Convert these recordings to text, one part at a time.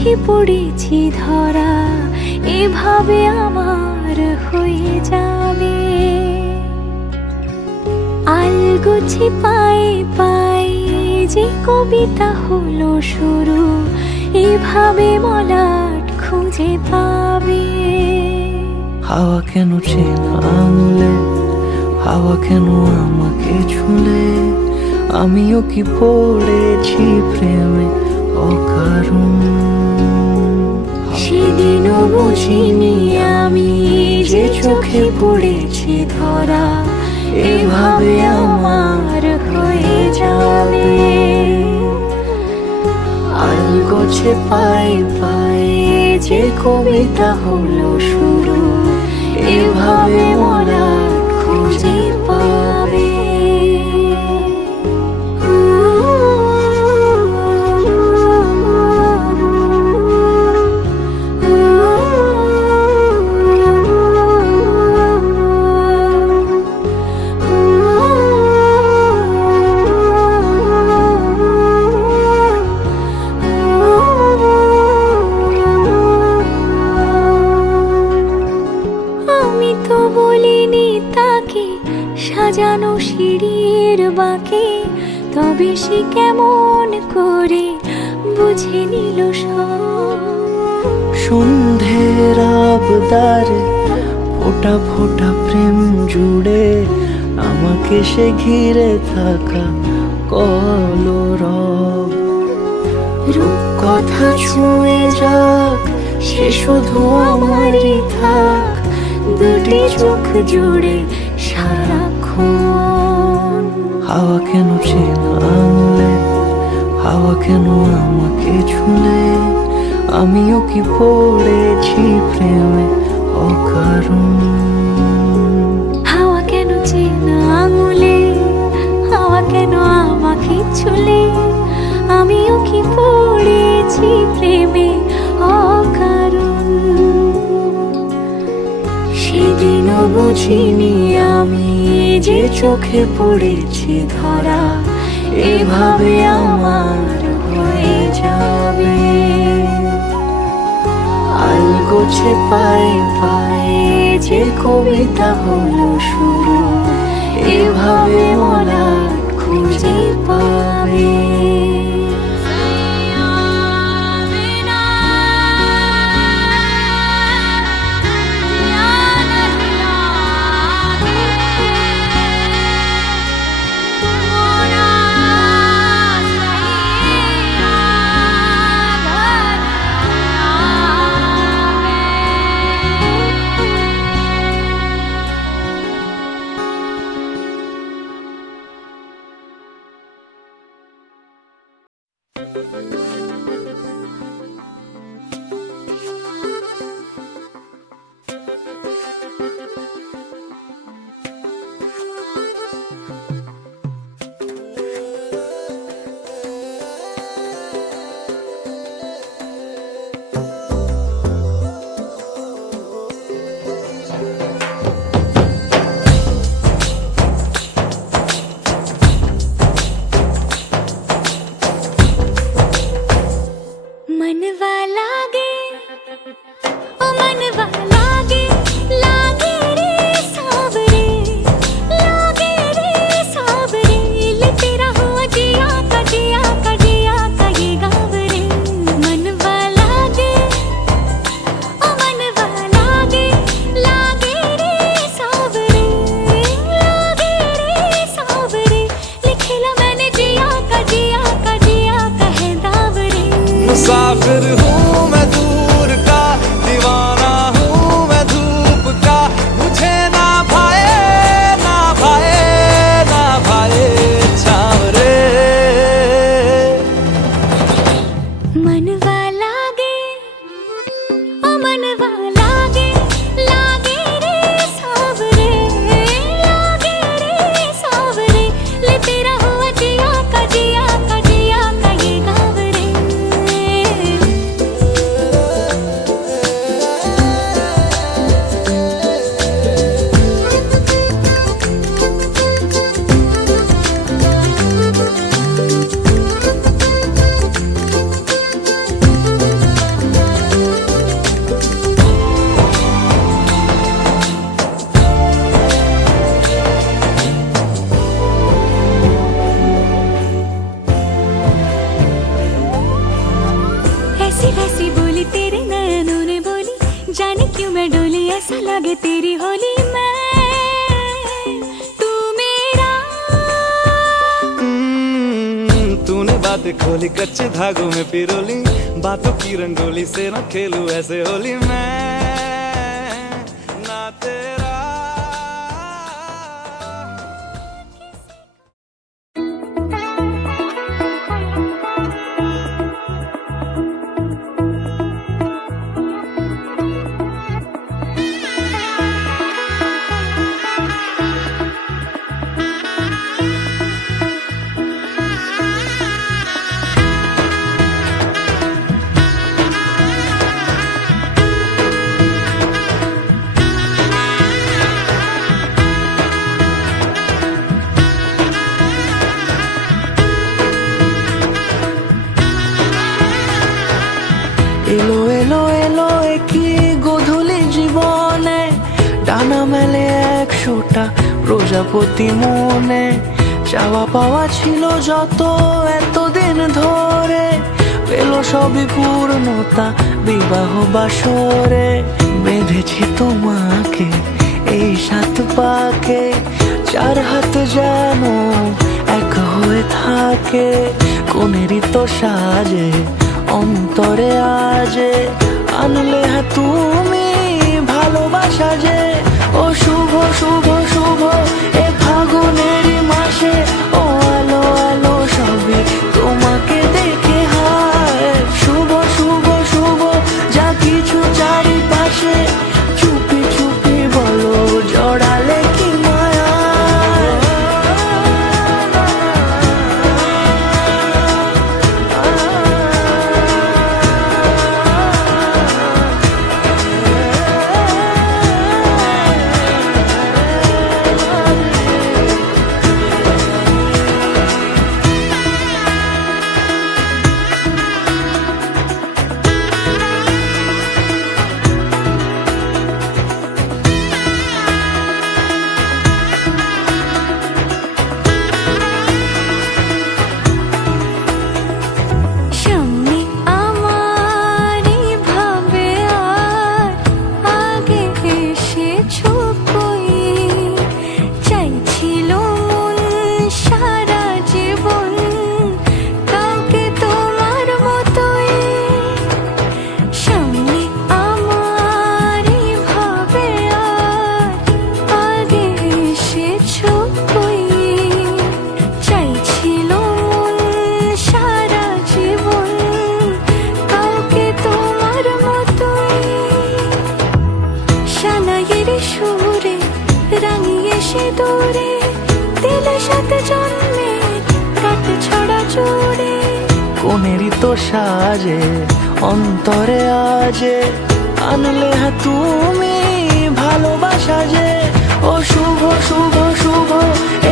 চোখে পড়েছি ধরা, এভাবে আমার হয়ে যাবে। আলগোছে পায়ে পায়ে যে কবিতা হলো শুরু, এভাবে মলাট খুঁজে পাবে। হাওয়া কেন চেনা আঙুলে, হাওয়া কেন আমাকে ছুলে, আমিও কি পড়েছি প্রেমে অকারণ। সেদিনও বুঝিনি আমি যে চোখে পড়েছি ধরা, এভাবে আমার হয়ে যাবে। আলগোছে পায়ে পায়ে যে কবিতা হলো শুরু, এভাবে মলাট খুঁজে পাবে। সাজানো সিঁড়ির বাঁকে, তবে সে কেমন করে বুঝে নিল সব। সন্ধ্যের আবদারে ফোটা ফোটা প্রেম জুড়ে, আমাকে সে ঘিরে থাকা কলরব। রূপকথা ছুঁয়ে যাক, সে শুধু আমারই থাক, দুটি চোখ জুড়ে সারাক্ষণ। হাওয়া কেন চেনা আঙুলে, হাওয়া কেন আমাকে ছুলে, আমিও কি পড়েছি প্রেমে অকারণ। হাওয়া কেন চেনা আঙুলে, হাওয়া কেন আমাকে ছুলে, আমিও কি পড়েছি প্রেমে অকারণ। সেদিনও বুঝিনি আমি যে চোখে পড়েছি ধরা, এভাবে আমার হয়ে যাবে। আলগোছে পায়ে পায়ে যে কবিতা হলো শুরু, এভাবে মলাট খুঁজে পাবে। बातें खोली कच्चे धागों में पिरोली, बातों की रंगोली से न खेलूं ऐसे होली मैं ना तेरा। এলো এলো এলো একই গধূলি জীবনে, ডানা মেলে 100টা প্রজাপতি মনে। চাওয়া পাওয়া ছিল যত এতদিন ধরে, পেল সবই পূর্ণতা বিবাহ বাসরে। বেঁধেছি তোমাকে এই 7 পাকে, 4 হাত যেন এক হয়ে থাকে। কোনেরই তো সাজে অন্তরে আজে, আনলে হ্যাঁ তুমি ভালোবাসা যে। ও শুভ শুভ শুভ এ ফাগুনেরই মাসে, ও আলো আলো সবই তোমাকে দেখে হায়। শুভ শুভ শুভ যা কিছু চারিপাশে, চুপি চুপি বলো জড়ালে কি মায়া। কোনেরই তো সাজে অন্তরে আজে, আনলে হ্যাঁ তুমি ভালোবাসা যে। ও শুভ শুভ শুভ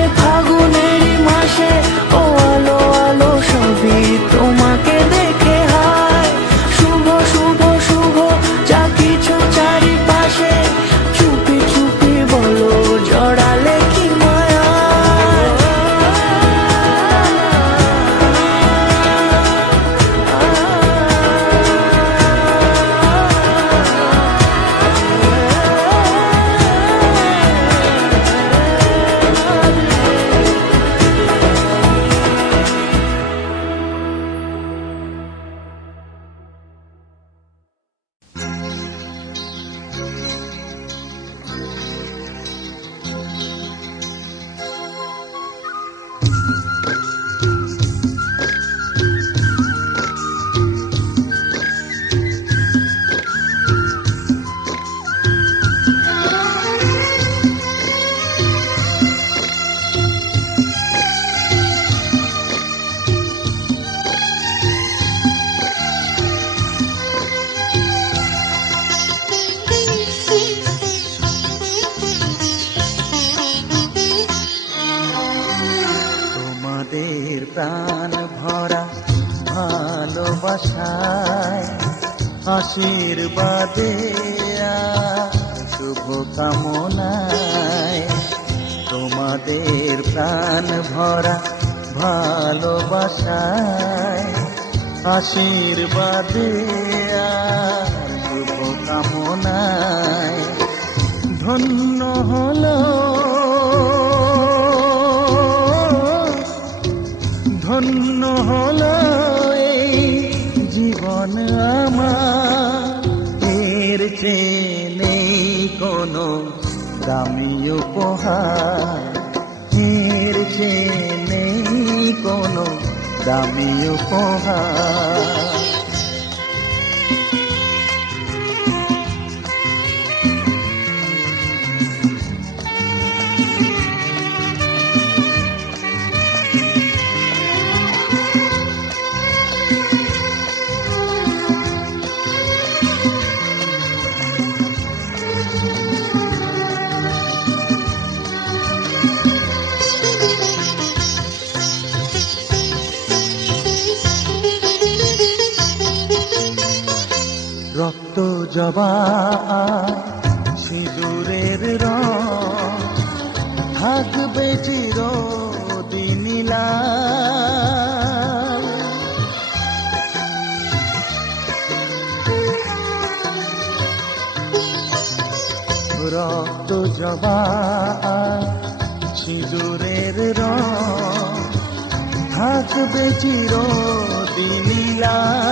এ ফাগুনেরই মাসে, ও আলো আলো সবই তোমাকে দেখে হায়। শুভ শুভ শুভ যা কিছু চারিপাশে, চুপি চুপি বলো জড়ালে কি মায়া। প্রাণ ভরা ভালোবাসায়, আশীর্বাদে শুভ কামনায়। তোমাদের প্রাণ ভরা ভালোবাসায়, আশীর্বাদে শুভ কামনায়। ধন্য হলো ধন্য হলো উপহার, এর চেয়ে নেই কোনো দামি উপহার। রক্ত জবা সিঁদুরের রং থাকবে চিরদিন লাল। রক্ত জবা সিঁদুরের রং থাকবে চিরদিন লাল।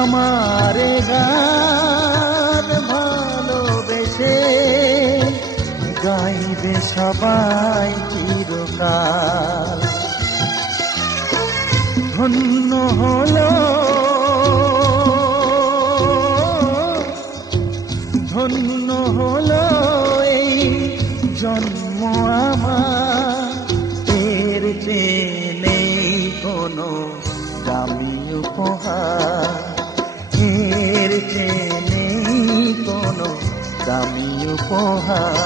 আমারে গান ভালোবেসে গাইবে সবাই চিরকাল। ধন্য হলো ধন্য হলো এই জন্ম আমার, এর চেয়ে নেই কোনো দামি উপহার, এর চেয়ে নেই কোনো দামি উপহার।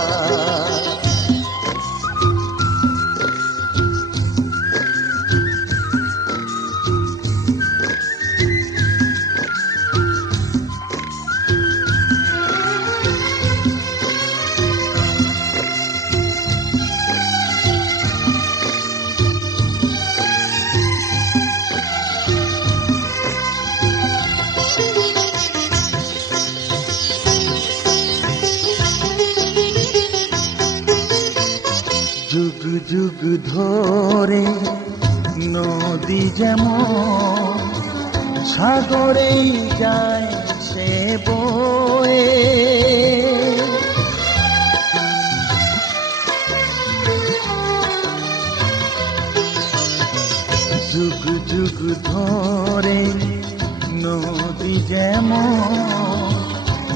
যুগ যুগ ধরে নদী যেমন সাগরেই যায় সে বয়ে, যুগ যুগ ধরে নদী যেমন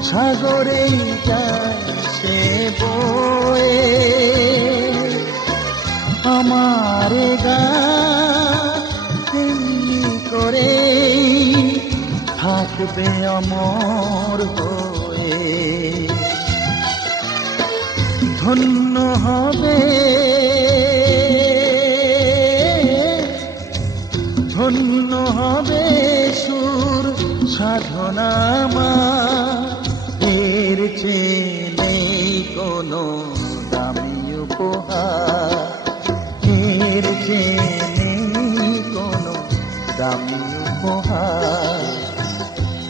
সাগরেই যায় সে বয়ে। আমার গান করে থাকবে অমর হয়ে। ধন্য হবে ধন্য হবে সুর সাধনা আমার, এর চেয়ে নেই কোনো দামি উপহার, এর চেয়ে নেই কোনো দামি উপহার।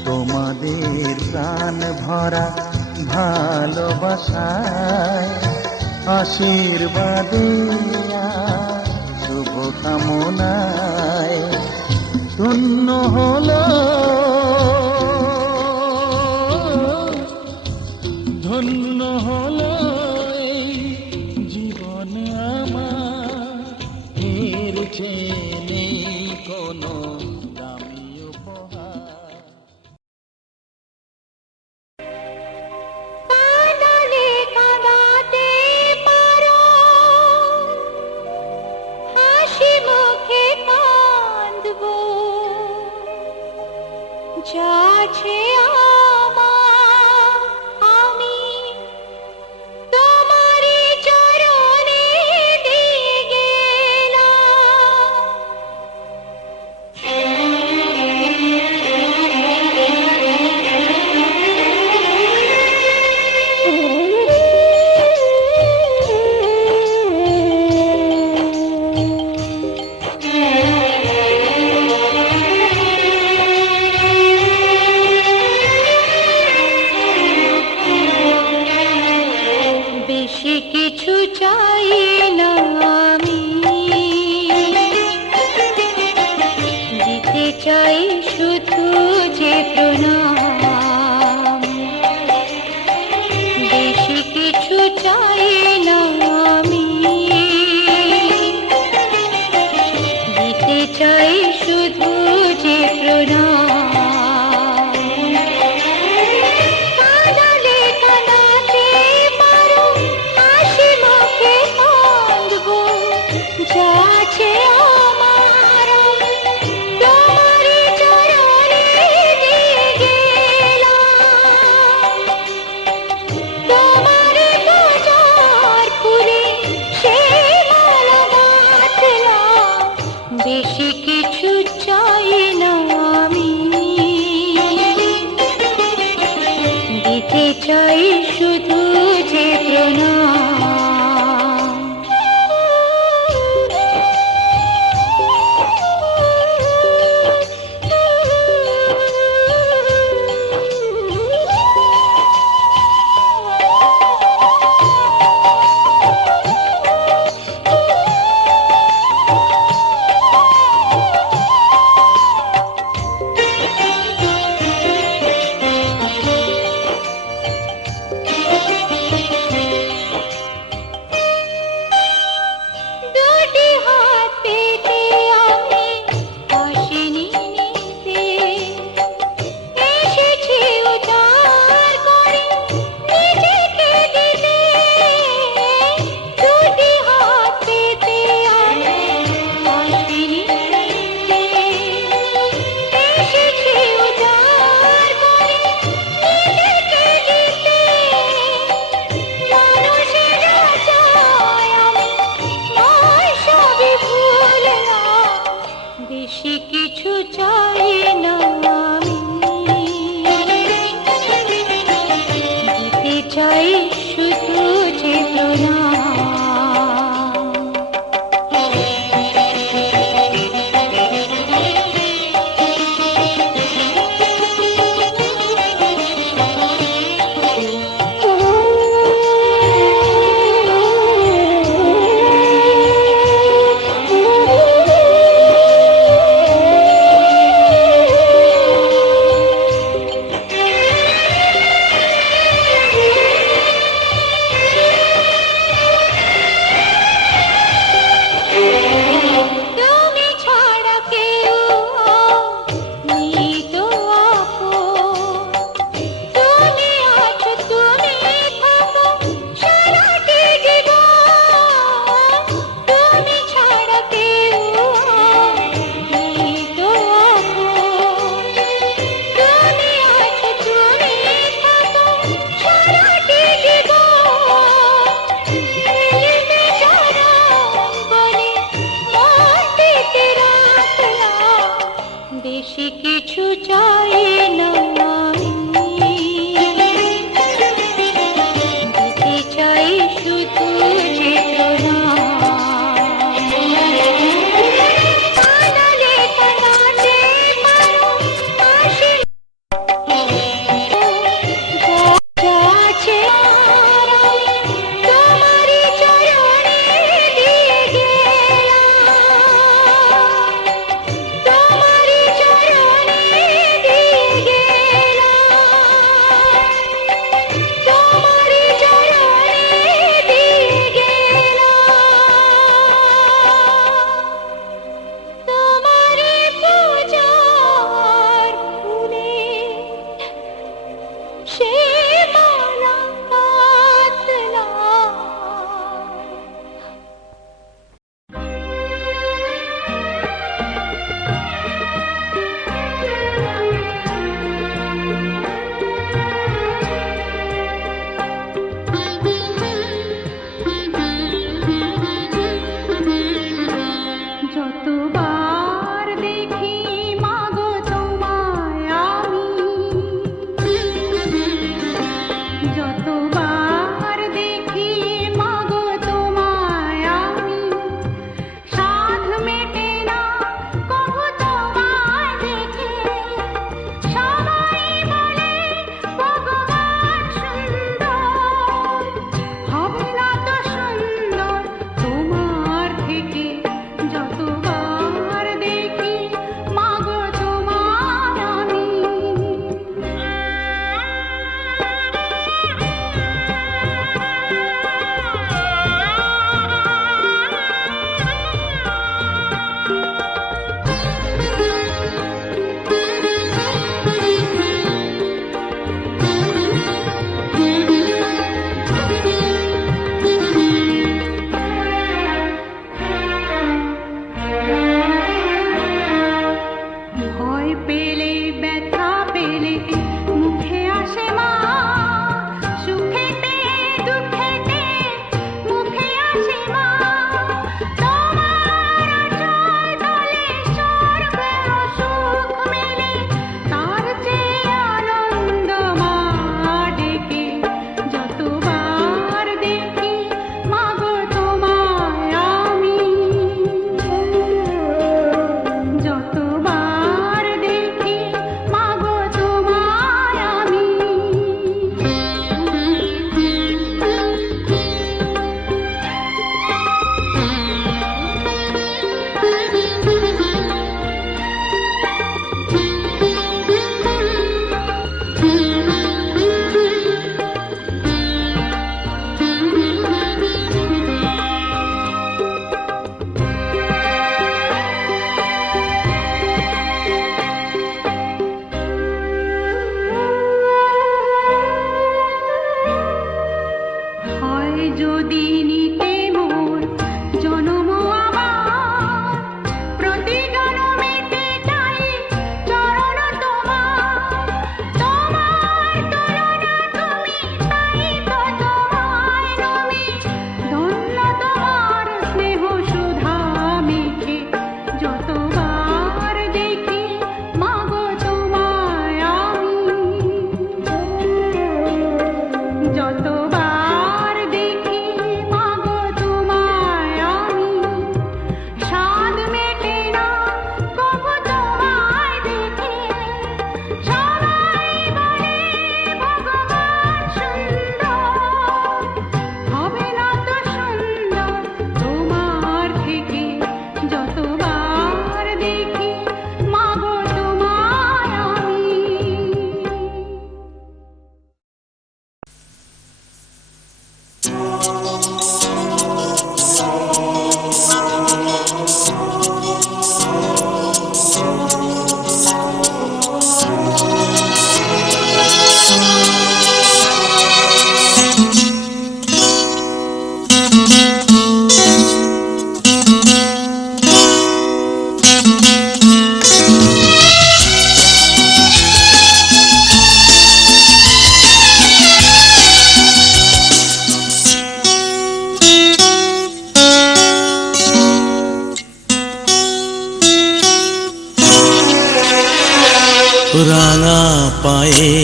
তোমাদের প্রাণ ভরা ভালোবাসায় আশীর্বাদে শুভ কামনায় ধন্য হলো ধন্য হলো এই জীবন আমার, এর চেয়ে নেই কোনো দামি উপহার। কাঁদালে কাঁদাতে পারো, হাসি মুখে কাঁদবো, যা আছে আমার আমি তোমারই চরণে দিয়ে গেলাম। চাই না আমি, দিতে চাই শুধু যে প্রণাম। কাঁদালে কাঁদাতে পারো, হাসি মুখে কাঁদবো, যা আছে আমার তোমারই চরণে দিয়ে গেলাম। তোমার পূজার যদি নিতে মোর জনম আমার, প্রতি জনমেতে চাই চরণ তোমার। তোমার তুলনা তুমি, তাই তো তোমায় নমি। ধন্য তোমার স্নেহ সুধা মেখে, যতবার দেখি মাগো তোমায় আমি। যতবার দেখি মাগো তোমায় আমি, স্বাদ মেটে না কবু তোমায় দেখে। সবাই বলে ভগবান সুন্দর, হবে না তো সুন্দর তোমার থেকে। যতবার দেখি মাগো তোমায় আমি। রাঙা পায়ে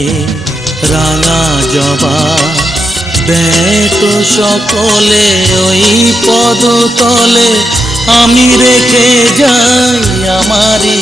রাঙা জবা, দেখো সকলে ওই পদতলে, আমি রেখে যাই আমারই